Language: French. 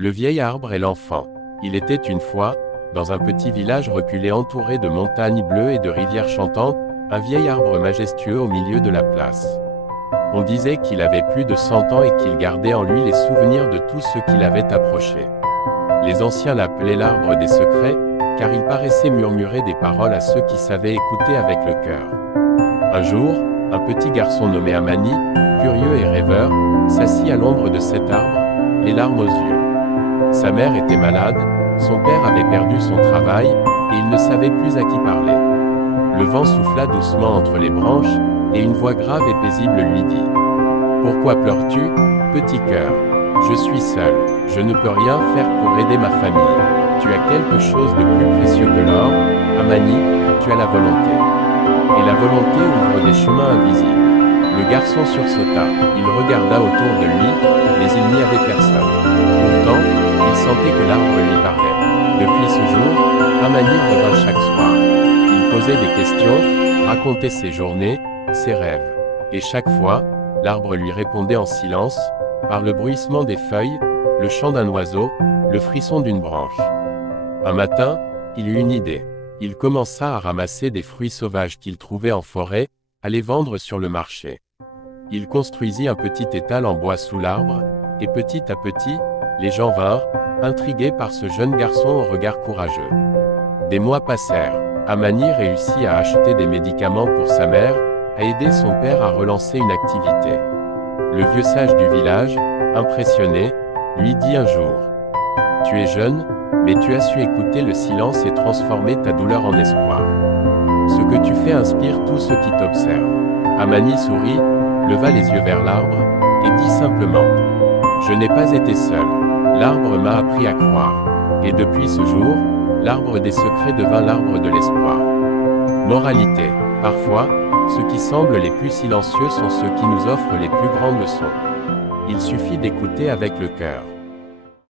Le vieil arbre et l'enfant. Il était une fois, dans un petit village reculé entouré de montagnes bleues et de rivières chantantes, un vieil arbre majestueux au milieu de la place. On disait qu'il avait plus de 100 ans et qu'il gardait en lui les souvenirs de tous ceux qui l'avaient approché. Les anciens l'appelaient l'arbre des secrets, car il paraissait murmurer des paroles à ceux qui savaient écouter avec le cœur. Un jour, un petit garçon nommé Amani, curieux et rêveur, s'assit à l'ombre de cet arbre, les larmes aux yeux. Sa mère était malade, son père avait perdu son travail, et il ne savait plus à qui parler. Le vent souffla doucement entre les branches, et une voix grave et paisible lui dit : « Pourquoi pleures-tu, petit cœur ? Je suis seul, je ne peux rien faire pour aider ma famille. Tu as quelque chose de plus précieux que l'or, Amani, tu as la volonté. Et la volonté ouvre des chemins invisibles. » Le garçon sursauta, il regarda autour de lui, mais il n'y avait personne. Pourtant, il sentait que l'arbre lui parlait. Depuis ce jour, Amani revint chaque soir. Il posait des questions, racontait ses journées, ses rêves. Et chaque fois, l'arbre lui répondait en silence, par le bruissement des feuilles, le chant d'un oiseau, le frisson d'une branche. Un matin, il eut une idée. Il commença à ramasser des fruits sauvages qu'il trouvait en forêt, à les vendre sur le marché. Il construisit un petit étal en bois sous l'arbre, et petit à petit, les gens vinrent, intrigués par ce jeune garçon au regard courageux. Des mois passèrent. Amani réussit à acheter des médicaments pour sa mère, à aider son père à relancer une activité. Le vieux sage du village, impressionné, lui dit un jour : « Tu es jeune, mais tu as su écouter le silence et transformer ta douleur en espoir. Ce que tu fais inspire tous ceux qui t'observent. » Amani sourit, leva les yeux vers l'arbre, et dit simplement : « Je n'ai pas été seul. L'arbre m'a appris à croire. Et depuis ce jour, l'arbre des secrets devint l'arbre de l'espoir. » Moralité. Parfois, ceux qui semblent les plus silencieux sont ceux qui nous offrent les plus grandes leçons. Il suffit d'écouter avec le cœur.